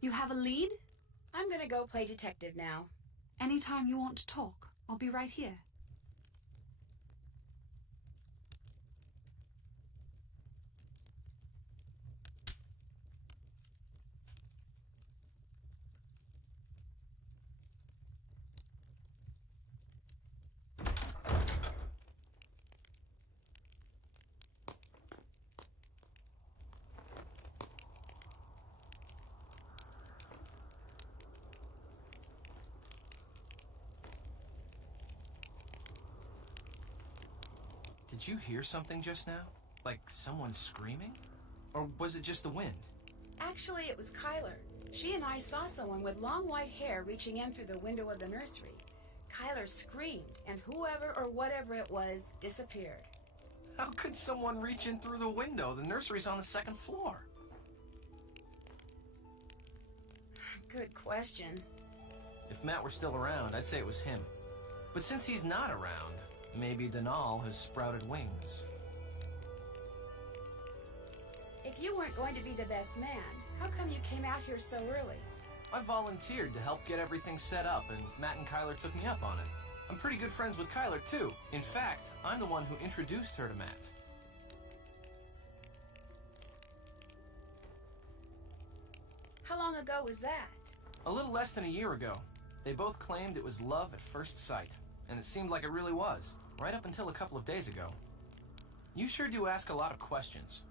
You have a lead? I'm gonna go play detective now. Anytime you want to talk, I'll be right here. Did you hear something just now? Like someone screaming? Or was it just the wind? Actually, it was Kyler. She and I saw someone with long white hair reaching in through the window of the nursery. Kyler screamed, and whoever or whatever it was disappeared. How could someone reach in through the window? The nursery's on the second floor. Good question. If Matt were still around, I'd say it was him. But since he's not around, maybe Denal has sprouted wings. If you weren't going to be the best man, how come you came out here so early? I volunteered to help get everything set up, and Matt and Kyler took me up on it. I'm pretty good friends with Kyler, too. In fact, I'm the one who introduced her to Matt. How long ago was that? A little less than a year ago. They both claimed it was love at first sight, and it seemed like it really was, right up until a couple of days ago. You sure do ask a lot of questions.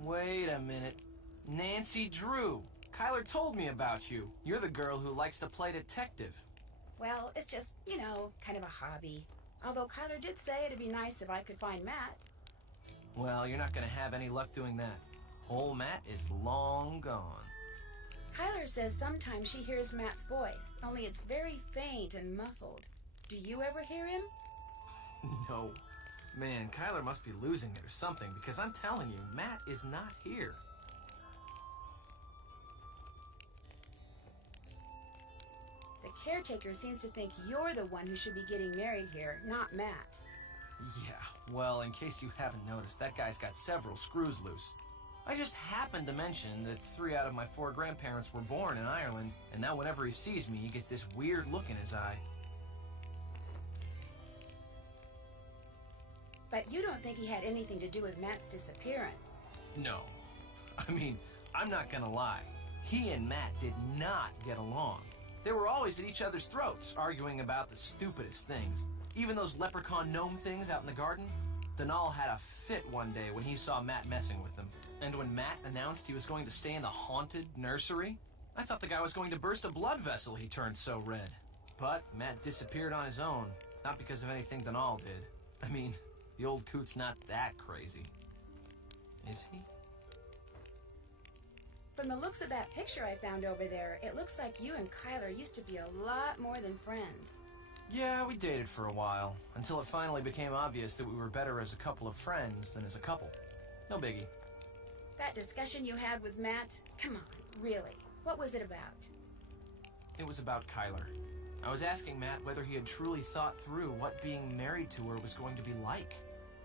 Wait a minute. Nancy Drew! Kyler told me about you. You're the girl who likes to play detective. Well, it's just, kind of a hobby. Although Kyler did say it'd be nice if I could find Matt. Well, you're not going to have any luck doing that. Old Matt is long gone. Kyler says sometimes she hears Matt's voice, only it's very faint and muffled. Do you ever hear him? No. Man, Kyler must be losing it or something, because I'm telling you, Matt is not here. The caretaker seems to think you're the one who should be getting married here, not Matt. Yeah, well, in case you haven't noticed, that guy's got several screws loose. I just happened to mention that 3 out of my 4 grandparents were born in Ireland, and now whenever he sees me, he gets this weird look in his eye. But you don't think he had anything to do with Matt's disappearance? No. I mean, I'm not gonna lie. He and Matt did not get along. They were always at each other's throats, arguing about the stupidest things. Even those leprechaun gnome things out in the garden. Denal had a fit one day when he saw Matt messing with them. And when Matt announced he was going to stay in the haunted nursery, I thought the guy was going to burst a blood vessel, he turned so red. But Matt disappeared on his own, not because of anything Denal did. I mean, the old coot's not that crazy. Is he? From the looks of that picture I found over there, it looks like you and Kyler used to be a lot more than friends. Yeah, we dated for a while, until it finally became obvious that we were better as a couple of friends than as a couple. No biggie. That discussion you had with Matt, come on, really, what was it about? It was about Kyler. I was asking Matt whether he had truly thought through what being married to her was going to be like.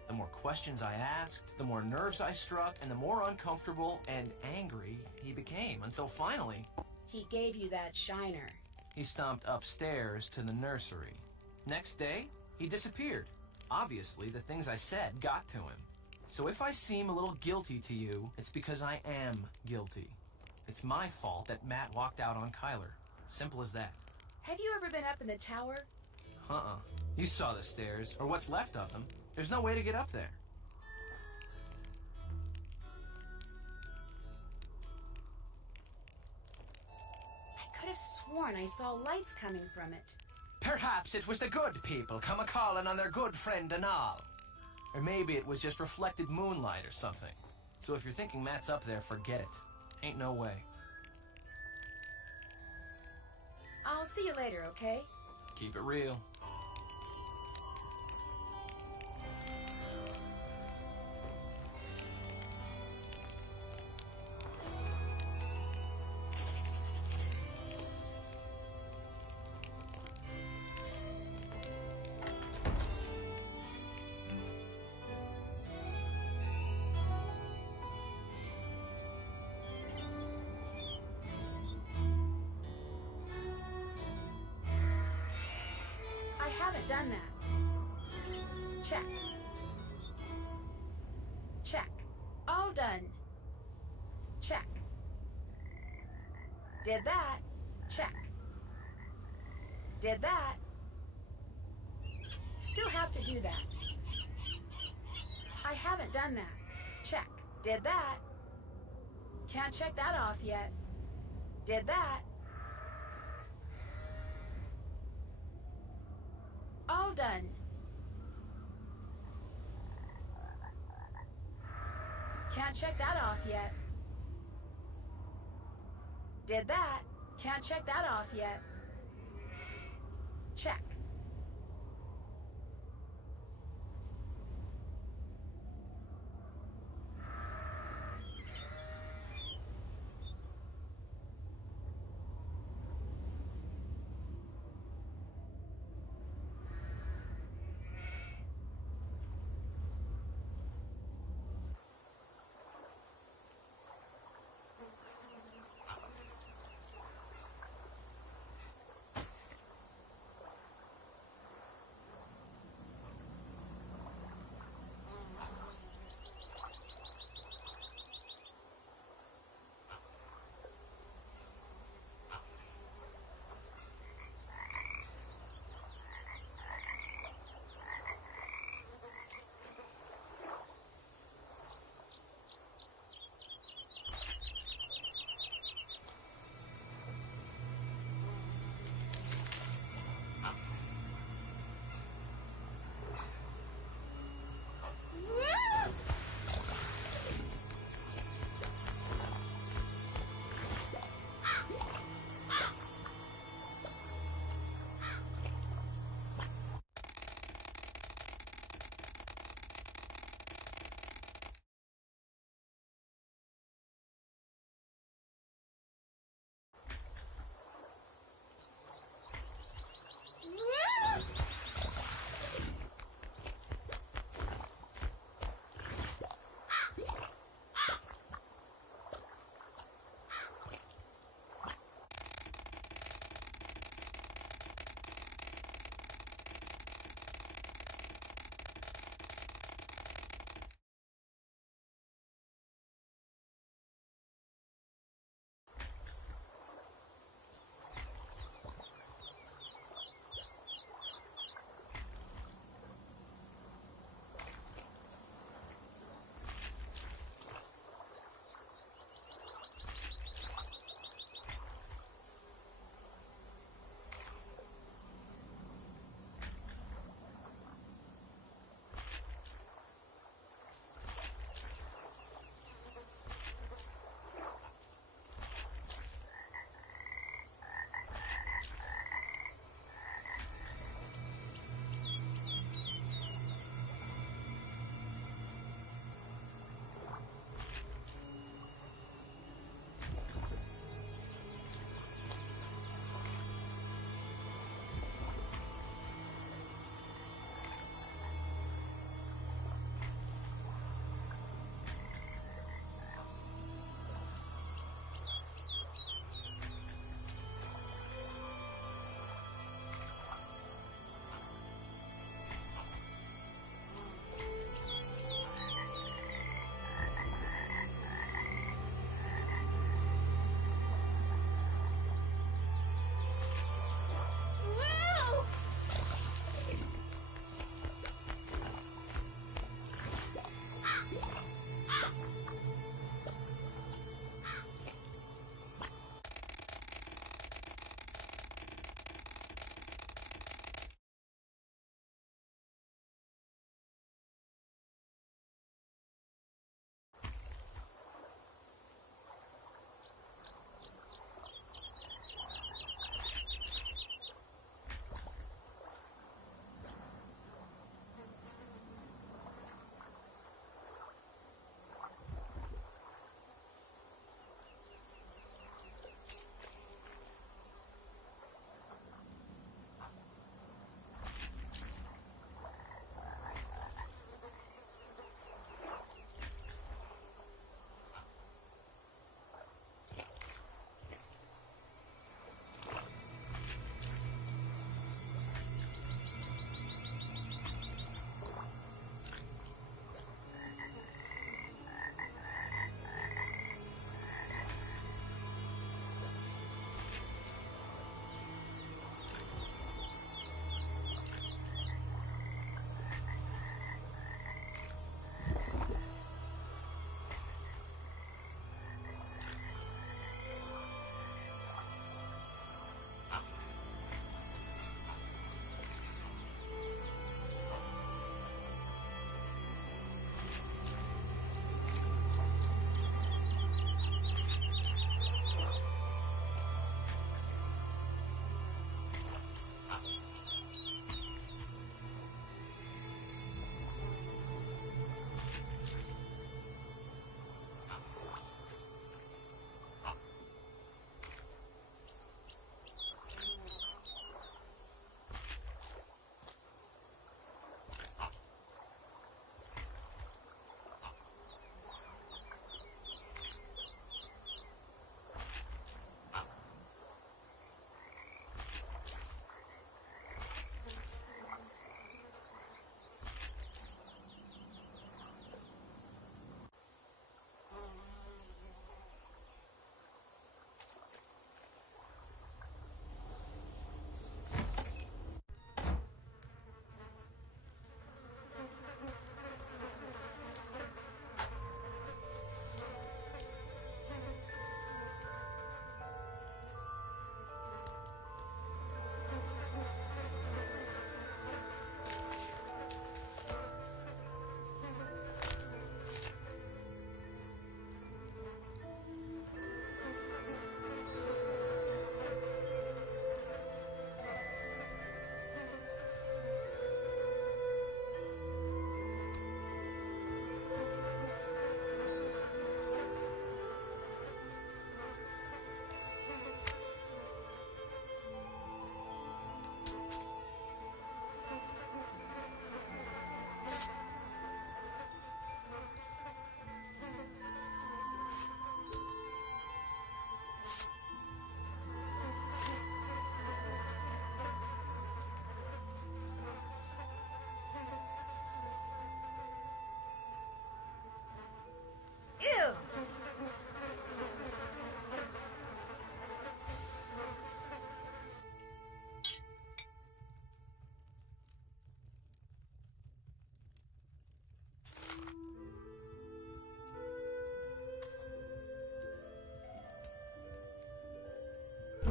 The more questions I asked, the more nerves I struck, and the more uncomfortable and angry he became, until finally... He gave you that shiner. He stomped upstairs to the nursery. Next day, he disappeared. Obviously, the things I said got to him. So if I seem a little guilty to you, it's because I am guilty. It's my fault that Matt walked out on Kyler. Simple as that. Have you ever been up in the tower? You saw the stairs, or what's left of them. There's no way to get up there. I could have sworn I saw lights coming from it. Perhaps it was the good people come a-calling on their good friend Denal. Or maybe it was just reflected moonlight or something. So if you're thinking Matt's up there, forget it. Ain't no way. I'll see you later, okay? Keep it real. haven't done that. Check. Check. All done. Check. Did that. Check. Did that. Still have to do that. I haven't done that. Check. Did that. Can't check that off yet. Did that. All done. Can't check that off yet. Did that. Can't check that off yet. Check.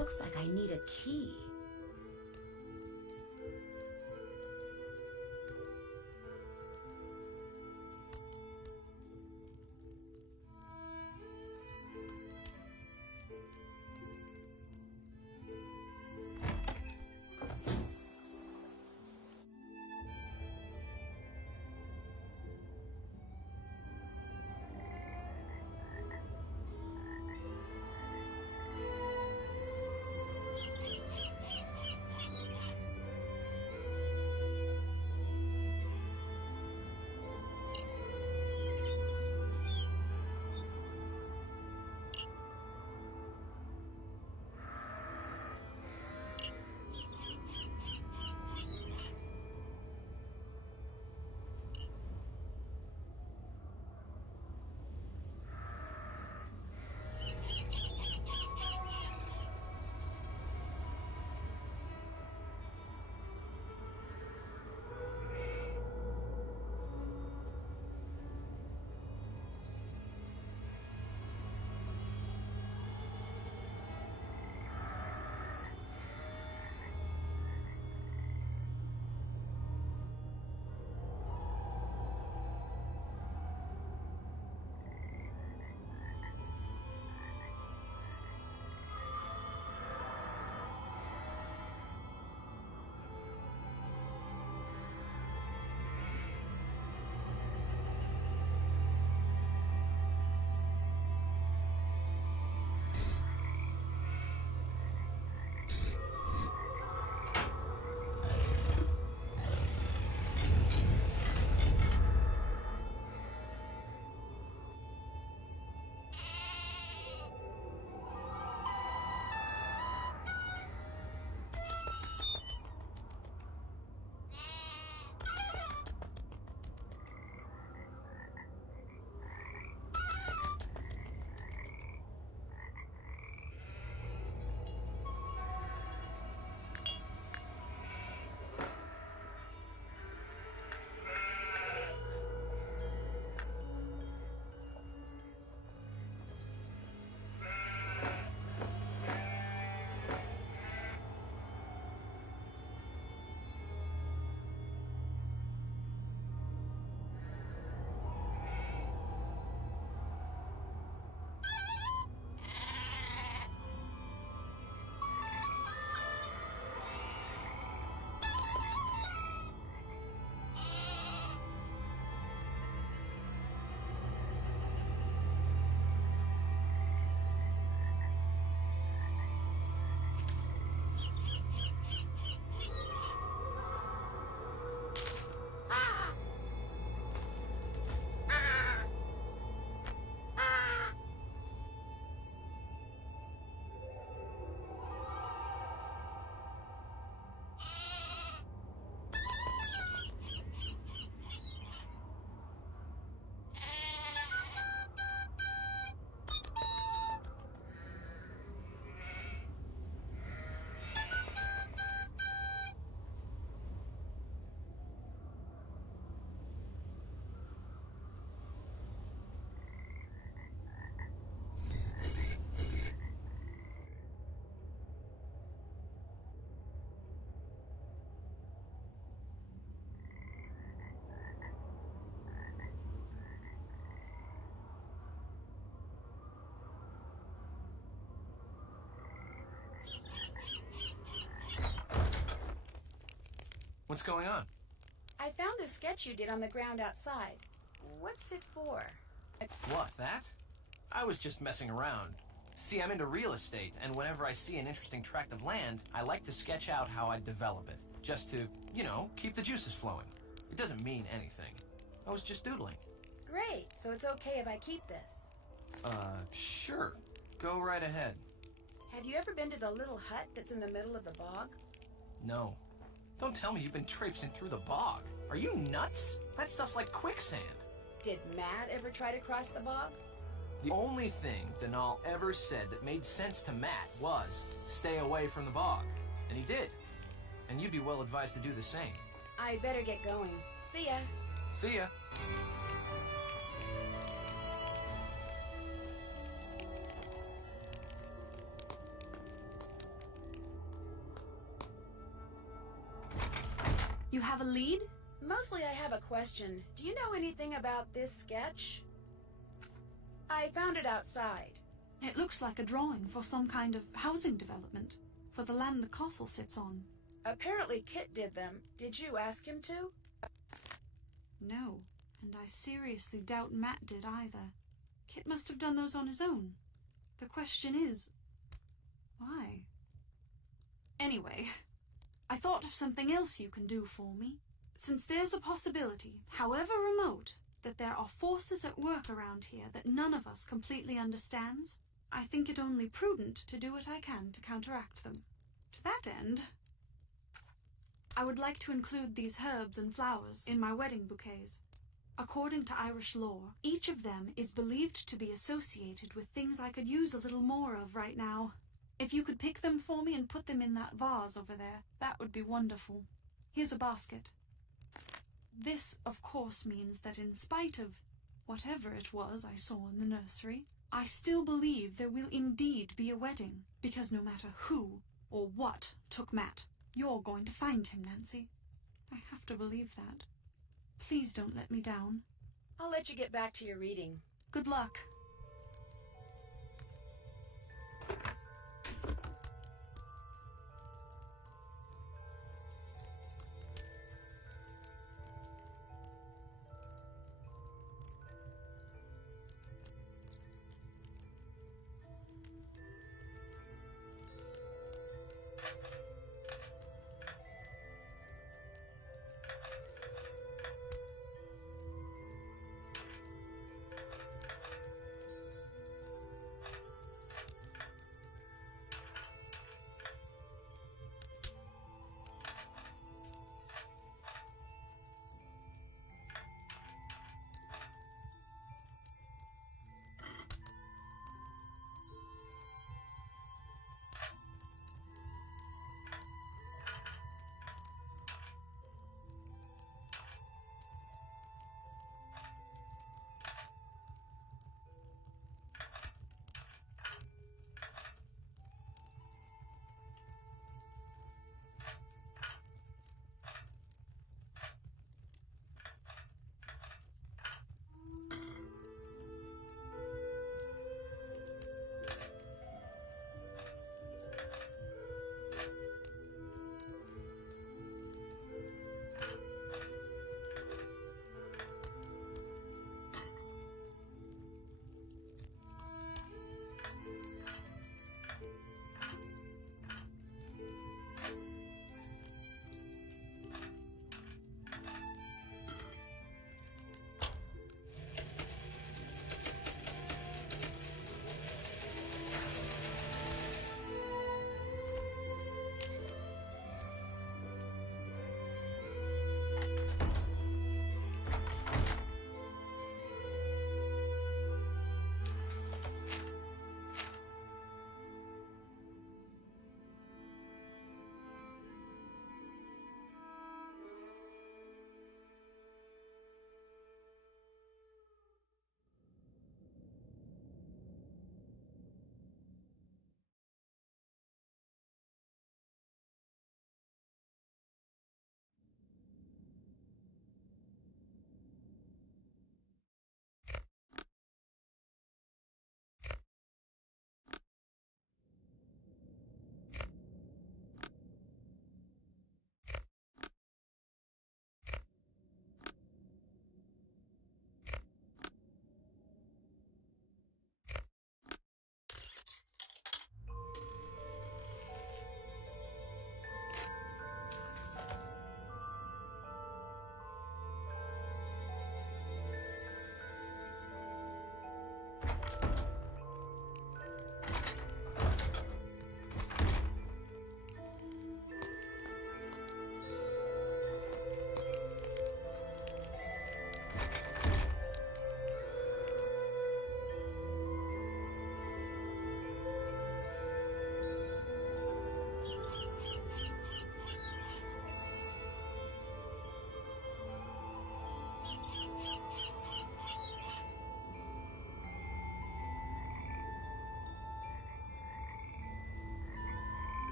looks like I need a key. What's going on? I found the sketch you did on the ground outside. What's it for? What, that? I was just messing around. See, I'm into real estate, and whenever I see an interesting tract of land, I like to sketch out how I'd develop it. Just to, you know, keep the juices flowing. It doesn't mean anything. I was just doodling. Great, so it's okay if I keep this. Sure. Go right ahead. Have you ever been to the little hut that's in the middle of the bog? No. Don't tell me you've been traipsing through the bog. Are you nuts? That stuff's like quicksand. Did Matt ever try to cross the bog? The only thing Denal ever said that made sense to Matt was, stay away from the bog. And he did. And you'd be well advised to do the same. I'd better get going. See ya. See ya. You have a lead? Mostly I have a question. Do you know anything about this sketch? I found it outside. It looks like a drawing for some kind of housing development, for the land the castle sits on. Apparently Kit did them. Did you ask him to? No, and I seriously doubt Matt did either. Kit must have done those on his own. The question is, why? Anyway, I thought of something else you can do for me. Since there's a possibility, however remote, that there are forces at work around here that none of us completely understands, I think it only prudent to do what I can to counteract them. To that end, I would like to include these herbs and flowers in my wedding bouquets. According to Irish lore, each of them is believed to be associated with things I could use a little more of right now. If you could pick them for me and put them in that vase over there, that would be wonderful. Here's a basket. This, of course, means that in spite of whatever it was I saw in the nursery, I still believe there will indeed be a wedding, because no matter who or what took Matt, you're going to find him, Nancy. I have to believe that. Please don't let me down. I'll let you get back to your reading. Good luck.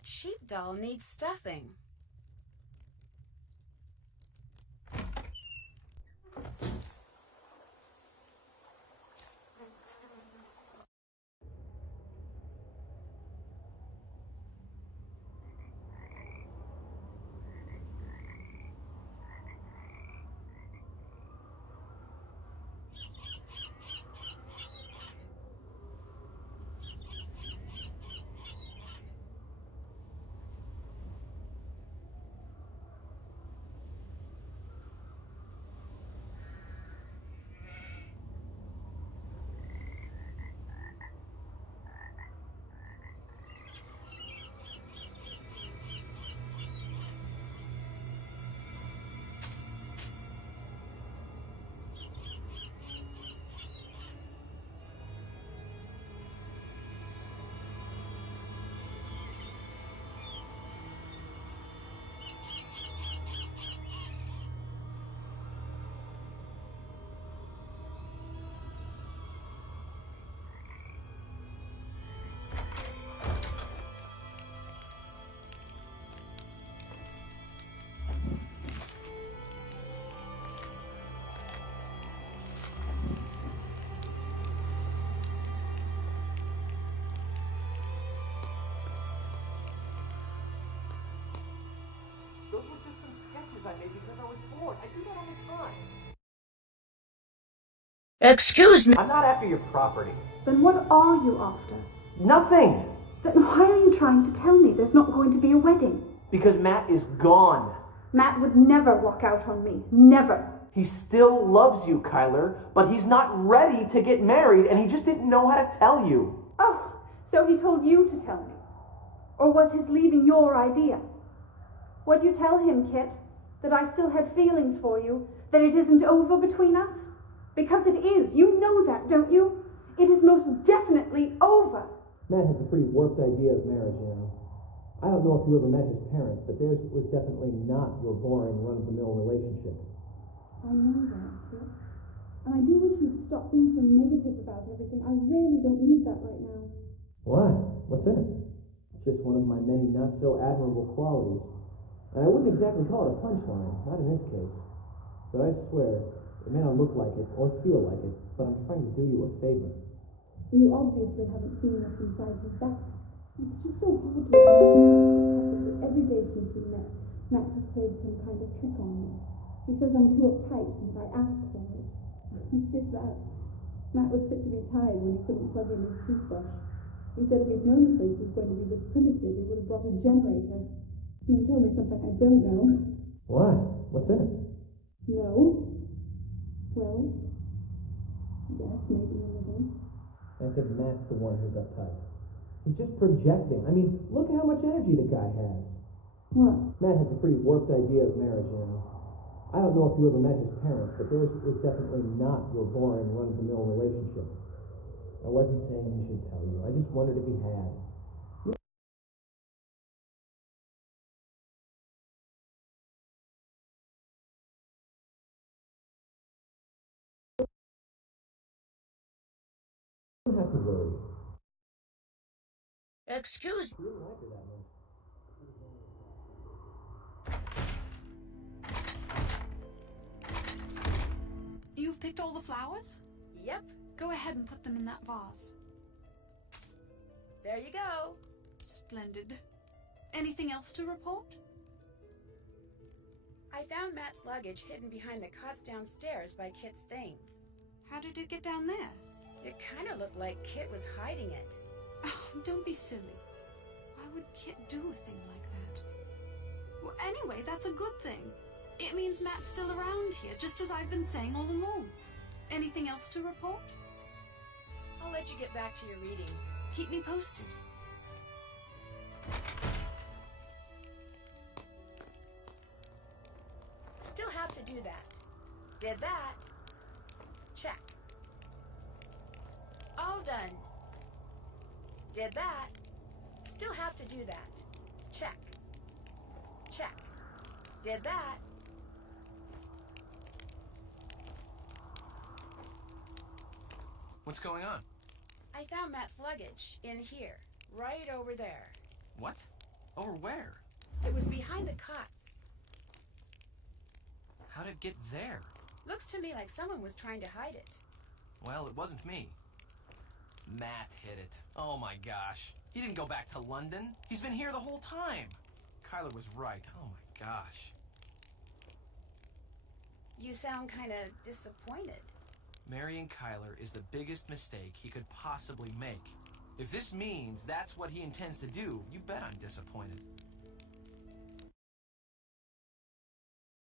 That sheep doll needs stuffing. Those were just some sketches I made because I was bored. I do that all the time. Excuse me. I'm not after your property. Then what are you after? Nothing! Then why are you trying to tell me there's not going to be a wedding? Because Matt is gone. Matt would never walk out on me. Never. He still loves you, Kyler, but he's not ready to get married, and he just didn't know how to tell you. Oh, so he told you to tell me? Or was his leaving your idea? What'd you tell him, Kit? That I still had feelings for you? That it isn't over between us? Because it is. You know that, don't you? It is most definitely over. Matt has a pretty warped idea of marriage, you know. I don't know if you ever met his parents, but theirs was definitely not your boring, run-of-the-mill relationship. I know that, Kit. And I do wish you'd stop being so negative about everything. I really don't need that right now. Why? What's in it? Just one of my many not-so-admirable qualities. And I wouldn't exactly call it a punchline, not in this case. But I swear, it may not look like it or feel like it, but I'm trying to do you a favor. You obviously haven't seen what's inside his back. It's just so hard to imagine. Every day since we met, Matt has played some kind of trick on me. He says I'm too uptight and that I ask for it. If that. Matt was fit to be tied when he couldn't plug in his toothbrush. He said if he'd known the place was going to be this primitive, he would have brought a generator. You tell me something I don't know. Why? What's in it? No. Well, yes, maybe a little. I think Matt's the one who's uptight. He's just projecting. I mean, look at how much energy the guy has. What? Matt has a pretty warped idea of marriage, you know. I don't know if you ever met his parents, but theirs was definitely not your boring, run-of-the-mill relationship. I wasn't saying he should tell you. I just wondered if he had. You don't have to worry. Excuse me. You didn't like her that much. You've picked all the flowers? Yep, Go ahead and put them in that vase. there you go. Splendid. Anything else to report? I found Matt's luggage hidden behind the cots downstairs by Kit's things. How did it get down there? It kind of looked like Kit was hiding it. Oh, don't be silly. Why would Kit do a thing like that? Well, anyway, that's a good thing. It means Matt's still around here, just as I've been saying all along. Anything else to report? I'll let you get back to your reading. Keep me posted. Still have to do that. Did that. Check. All done. Did that. Still have to do that. Check. Check. Did that. What's going on? I found Matt's luggage in here, right over there. What? Over where? It was behind the cots. How'd it get there? Looks to me like someone was trying to hide it. Well, it wasn't me. Matt hid it. Oh my gosh. He didn't go back to London. He's been here the whole time. Kyler was right. Oh my gosh. You sound kind of disappointed. Marrying Kyler is the biggest mistake he could possibly make. If this means that's what he intends to do, you bet I'm disappointed.